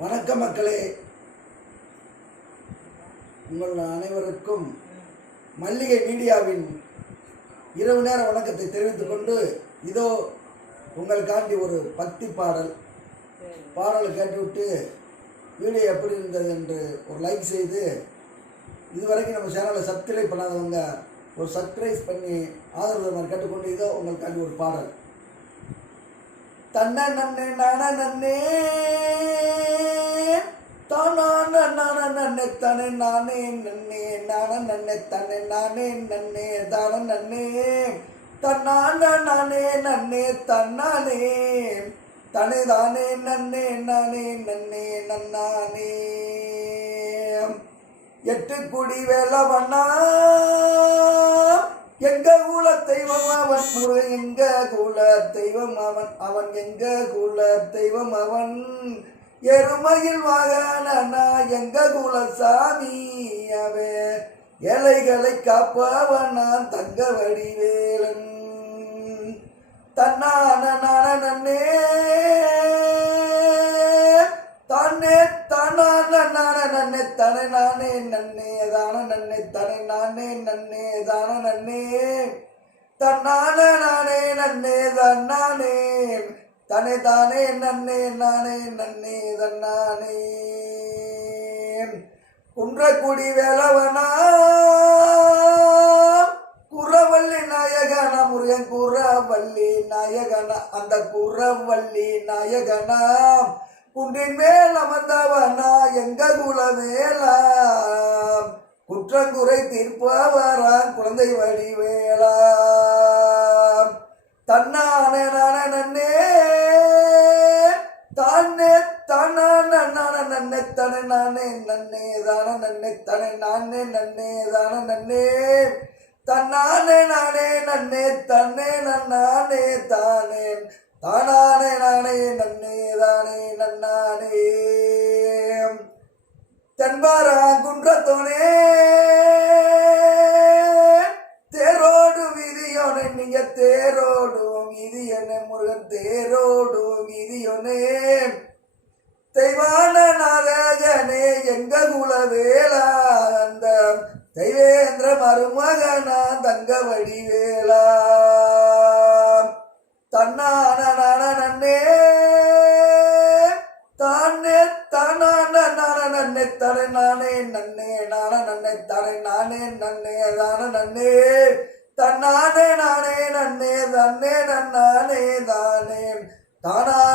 வணக்கம் மக்களே. உங்கள் அனைவருக்கும் மல்லிகை மீடியாவின் இரவு நேர வணக்கத்தை தெரிவித்துக் கொண்டு இதோ உங்களுக்காண்டி ஒரு பக்தி பாடல். பாடலை கேட்டுவிட்டு வீடியோ எப்படி இருந்தது என்று ஒரு லைக் செய்து இதுவரைக்கும் நம்ம சேனலை சப்ஸ்கிரைப் பண்ணாதவங்க ஒரு சப்ஸ்கிரைப் பண்ணி ஆதரவு கேட்டுக்கொண்டு இதோ உங்களுக்காண்டி ஒரு பாடல். தன்ன நன்னே நான நன்னே. தானான நான நன்னே தனே நானே நன்னே நான நன்னே தனே நானே நன்னே தான நன்னே தன்னான நானே நன்னே தன்னானே தனே தானே நன்னே நானே நன்னே நன்னானே எட்டு குடி வேலவண்ணா எங்க குல தெய்வம் அவன் முருகன் எங்க குல தெய்வம் அவன் அவன் எங்க குல தெய்வம் அவன் எருமையில் வாகனா எங்க குலசாமி அவே அவன்? ஏழைகளை காப்பவனா தங்க வடிவேலன். தன்னான நான நன்னே தானே தானான நான நன்னே தனே நானே நன்னே தான நன்னே தனை நானே நன்னே தான நன்னே தன்னான நானே நன்னே தன்னானே தனே தானே நன்னே நானே நன்னே தன்னானே. குன்றக்குடி வேலவனா குறவள்ளி நாயகன முருகன் குறவள்ளி நாயகன அந்த குறவள்ளி நாயகனா. குன்றின் மேல் அமர்ந்தவனா எங்க குலவேலா? குற்றங்குறை தீர்ப்பவரான் குழந்தை வடிவேலா. தன்னானே நானே நன்னே தானே தானான நான நன்னே தனே நானே நன்னே தான நன்னே தனே நானே நன்னே தான நன்னே. தன்னானே நானே நன்னே தன்னே நன்னானே தானே. தானானே நானே நன்னே தானே நன்னானே தென்பாரா குன்றத்தோனே தேரோடு விதியோனே நீங்க தேரோடும் வீதியனே முருகன் தேரோடும் வீதியோனே தெய்வான நாரகனே எங்க குலவேலா அந்த தெய்வேந்திர மருமகனா தங்க வடிவேலா தன்னான நான நன்னே தானே தானான நான தலை நானே நன்னே நான நன்னை தலை நானே நன்னே தான நன்னே. தன்னானே நானே நன்னே தன்னே நன்னானே தானே. தானா